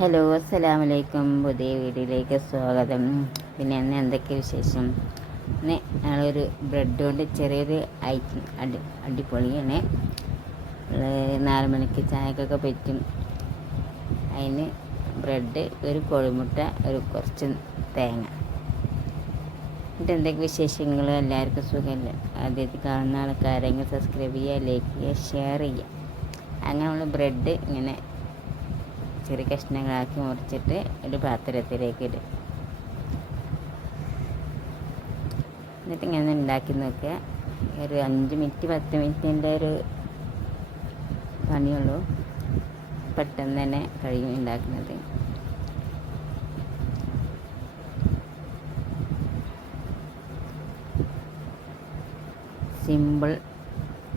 Hello അസ്സലാം അലൈക്കും പുതിയ വീഡിയോയിലേക്ക് സ്വാഗതം. പിന്നെ ഇന്ന് എന്തൊക്കെ വിശേഷം? ഇന്ന് ഞങ്ങളൊരു ബ്രെഡ് കൊണ്ട് ചെറിയൊരു ഐറ്റം അടി അടിപൊളിയാണ്. നാല് മണിക്ക് ചായക്കൊക്കെ പറ്റും. അതിന് ബ്രെഡ് ഒരു കോഴിമുട്ട ഒരു കുറച്ച് തേങ്ങ. എന്നിട്ട് എന്തൊക്കെ വിശേഷങ്ങൾ എല്ലാവർക്കും സുഖമല്ലേ ആദ്യത്തെ കാണുന്ന ആൾക്കാരെങ്കിൽ സബ്സ്ക്രൈബ് ചെയ്യുക ലൈക്ക് ചെയ്യുക ഷെയർ ചെയ്യുക. അങ്ങനെ നമ്മൾ ബ്രെഡ് ഇങ്ങനെ ചെറിയ കഷ്ണങ്ങളാക്കി മുറിച്ചിട്ട് ഒരു പാത്രത്തിലേക്ക് ഇടും. എന്നിട്ട് ഇങ്ങനെ ഉണ്ടാക്കി നോക്കുക. ഒരു അഞ്ച് മിനിറ്റ് പത്ത് മിനിറ്റിന്റെ ഒരു പണിയുള്ളൂ. പെട്ടെന്ന് തന്നെ കഴിയും ഉണ്ടാക്കുന്നത്. സിമ്പിൾ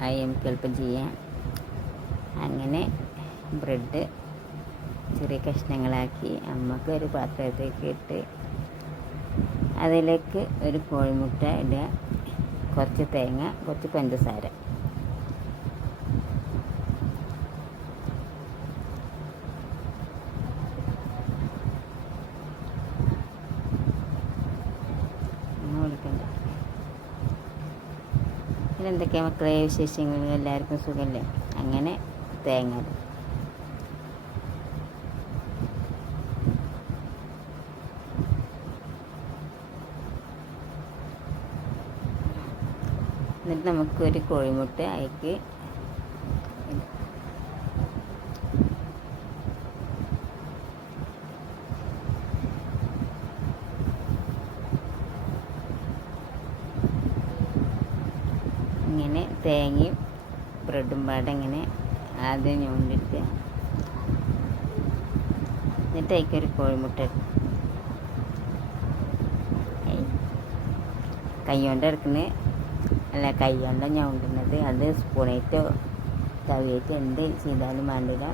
ആയി നമുക്ക് എളുപ്പം ചെയ്യാം. അങ്ങനെ ബ്രെഡ് ചെറിയ കഷ്ണങ്ങളാക്കി അമ്മയ്ക്ക് ഒരു പാത്രത്തേക്ക് ഇട്ട് അതിലേക്ക് ഒരു കോഴിമുട്ട ഇടുക കുറച്ച് തേങ്ങ കുറച്ച് പഞ്ചസാര. എന്തൊക്കെയാണ് മക്കളെ വിശേഷങ്ങൾ? എല്ലാവർക്കും സുഖമല്ലേ അങ്ങനെ തേങ്ങ എന്നിട്ട് നമുക്ക് ഒരു കോഴിമുട്ട അതിലേക്ക് ഇങ്ങനെ തേങ്ങയും ബ്രെഡും പാടെ ഇങ്ങനെ ആദ്യം ഞൂണ്ടിട്ട് എന്നിട്ട് അയക്ക് ഒരു കോഴിമുട്ട. കൈ കൊണ്ട് എടുക്കുന്നത് അല്ല കൈ കൊണ്ടാണ് ഞാൻ ഉണ്ടുന്നത്. അത് സ്പൂണേറ്റോ തവിയേറ്റോ എന്ത് ചെയ്താലും വേണ്ടില്ല.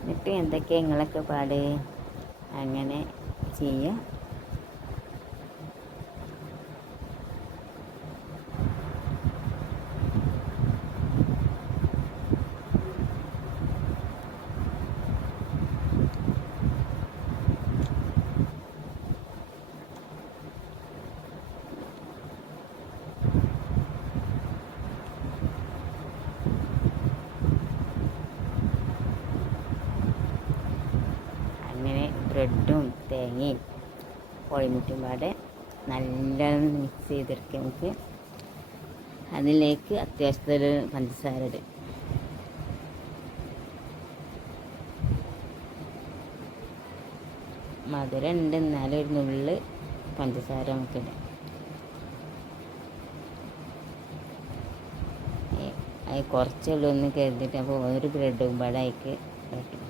എന്നിട്ട് എന്തൊക്കെ നിങ്ങളൊക്കെ പാട്? അങ്ങനെ ചെയ്യുക അങ്ങനെ ബ്രെഡും തേങ്ങയും കോഴിമുട്ടും പാടെ നല്ലോണം മിക്സ് ചെയ്തെടുക്കുക നമുക്ക്. അതിലേക്ക് അത്യാവശ്യത്തിൽ പഞ്ചസാര ഇടും മധുരം ഉണ്ട് എന്നാലും ഒരു നുള്ള് പഞ്ചസാര നമുക്കിടാം അത് കുറച്ചുള്ളൂ ഒന്ന് കരുതിയിട്ട് അപ്പോൾ ഒരു ബ്രെഡും പാടെ അതിലേക്ക്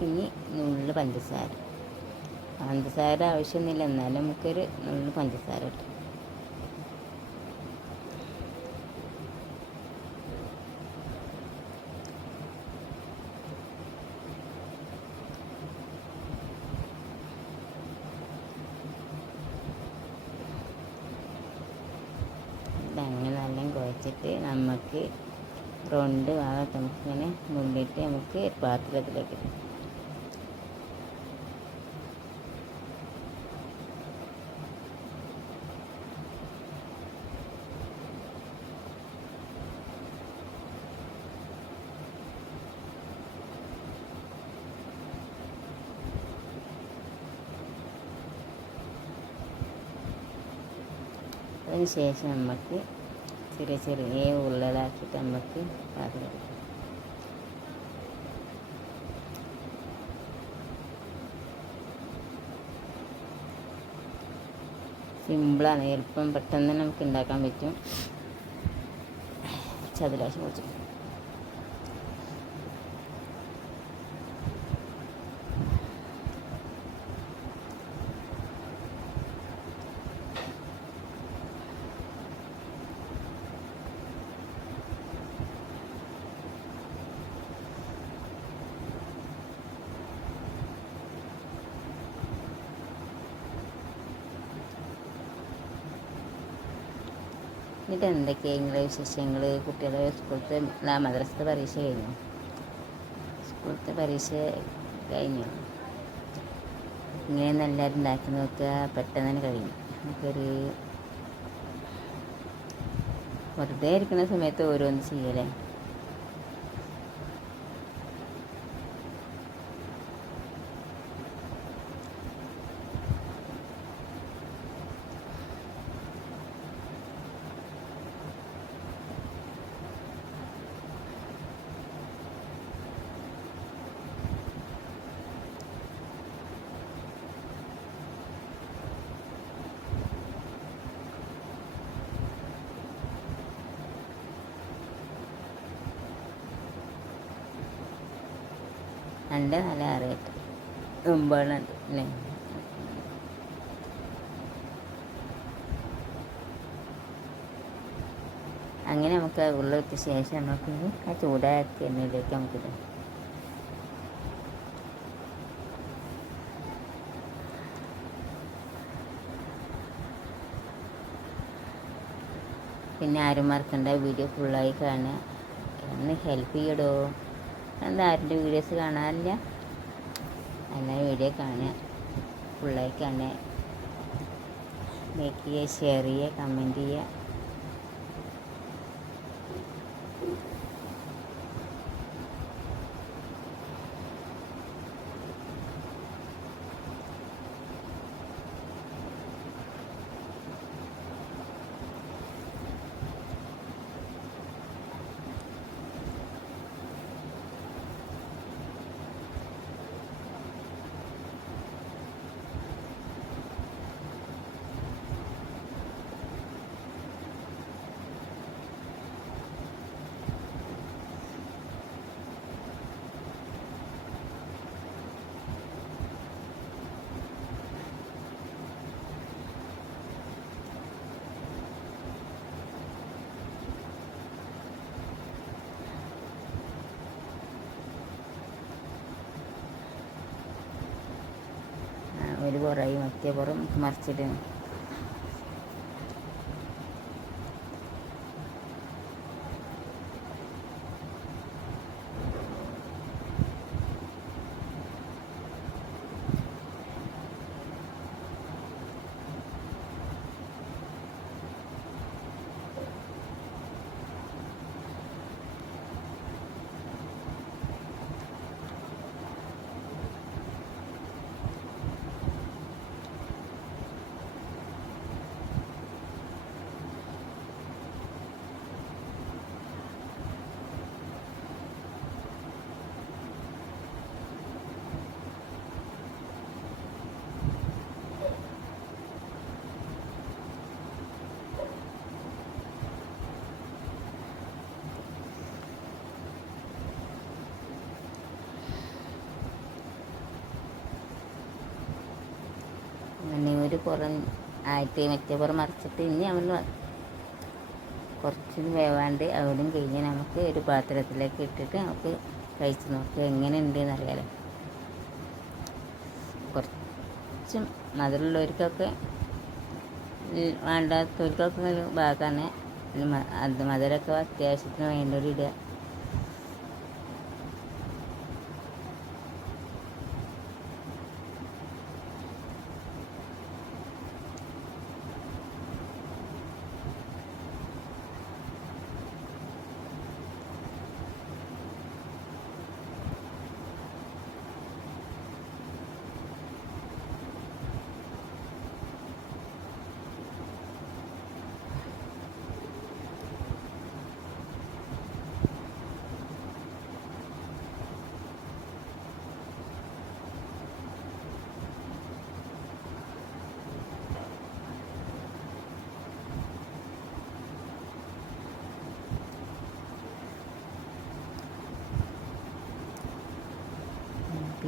ഇനി നുള്ളു പഞ്ചസാര. പഞ്ചസാര ആവശ്യമൊന്നുമില്ല എന്നാലും നമുക്കൊരു നുള്ളു പഞ്ചസാര ഇട്ടു. കുഴച്ചിട്ട് നമുക്ക് റൗണ്ട് ഭാഗത്ത് നമുക്കിങ്ങനെ മുമ്പിട്ട് നമുക്ക് പാത്രത്തിലേക്ക് അതിന് ശേഷം നമുക്ക് ചെറിയ ചെറിയ ഉരുളകളാക്കിയിട്ട് നമുക്ക് പാത്രം സിമ്പിളാണ്. എളുപ്പം പെട്ടെന്ന് തന്നെ നമുക്ക് ഉണ്ടാക്കാൻ പറ്റും. ചതുരാശം കുറച്ച് എന്നിട്ട് എന്തൊക്കെയാണ് നിങ്ങളെ വിശേഷങ്ങൾ കുട്ടികളെ സ്കൂളത്തെ മദ്രസത്തെ പരീക്ഷ കഴിഞ്ഞു? സ്കൂളത്തെ പരീക്ഷ കഴിഞ്ഞു? ഇങ്ങനെ എല്ലാവരും ഉണ്ടാക്കി നോക്കുക. പെട്ടെന്ന് തന്നെ കഴിയും. നമുക്കൊരു വെറുതെ ഇരിക്കുന്ന സമയത്ത് ഓരോന്ന് ചെയ്യലേ രണ്ട് നല്ല അറിയട്ടെ. ഒമ്പതെണ്ണുണ്ട് അല്ലേ? അങ്ങനെ നമുക്ക് ഉള്ള വെച്ച ശേഷം നമുക്ക് ആ ചൂടാക്കി എണ്ണയിലേക്ക് നമുക്കിത് പിന്നെ ആരും മറക്കണ്ട വീഡിയോ ഫുള്ളായി കാണുക. ഒന്ന് ഹെൽപ്പ് ചെയ്യടോ. എന്താ ആരുടെ വീഡിയോസ് കാണാറില്ല? അങ്ങനെ വീഡിയോ കാണുക. ഫുള്ളായി കാണുക ലൈക്ക് ചെയ്യുക ഷെയർ ചെയ്യുക കമന്റ് ചെയ്യുക. ഒരു പുറമായി മറ്റേ അങ്ങനെ ഒരു പുറം ആയിട്ട് മറ്റേ മറിച്ചിട്ട് ഇനി നമ്മൾ കുറച്ച് വേവാണ്ട് അവിടെ കഴിഞ്ഞ് നമുക്ക് ഒരു പാത്രത്തിലേക്ക് ഇട്ടിട്ട് നമുക്ക് കഴിച്ച് നോക്കുക എങ്ങനെ എന്നറിയാലോ കുറച്ചും മധുരമുള്ളവർക്കൊക്കെ വേണ്ടാത്തവർക്കൊക്കെ ഭാഗമാണ്. അത് മധുരമൊക്കെ അത്യാവശ്യത്തിന് വേണ്ടവർ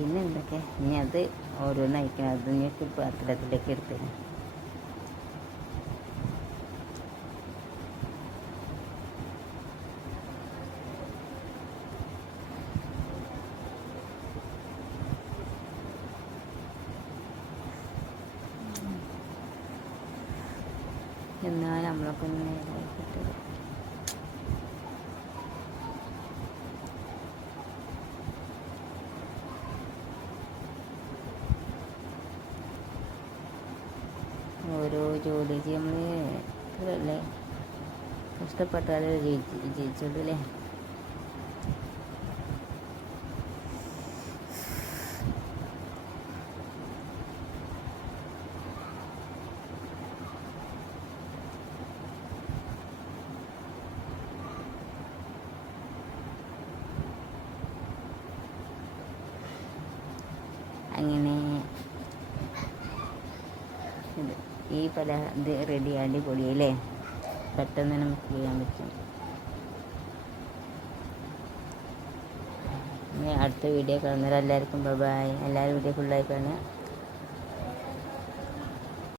പിന്നെ എന്തൊക്കെ? ഇനി അത് ഓരോന്ന് അയക്കണം. അത് ഞങ്ങൾക്ക് പാത്രത്തിലേക്ക് എടുത്തേ എന്നാൽ നമ്മളൊക്കെ ഒന്ന് നേരായി കിട്ടുക അല്ലേ കഷ്ടപ്പെട്ടാലേ ജയിച്ചു ജയിച്ചതല്ലേ അങ്ങനെ ഈ പല ഇത് റെഡി അടിപൊളിയല്ലേ പെട്ടെന്ന് നമുക്ക് ചെയ്യാൻ പറ്റും. ഇനി അടുത്ത വീഡിയോ കാണുന്നവരെല്ലാവർക്കും ബൈ എല്ലാവരും വീഡിയോ ഫുള്ളായി കാണുക.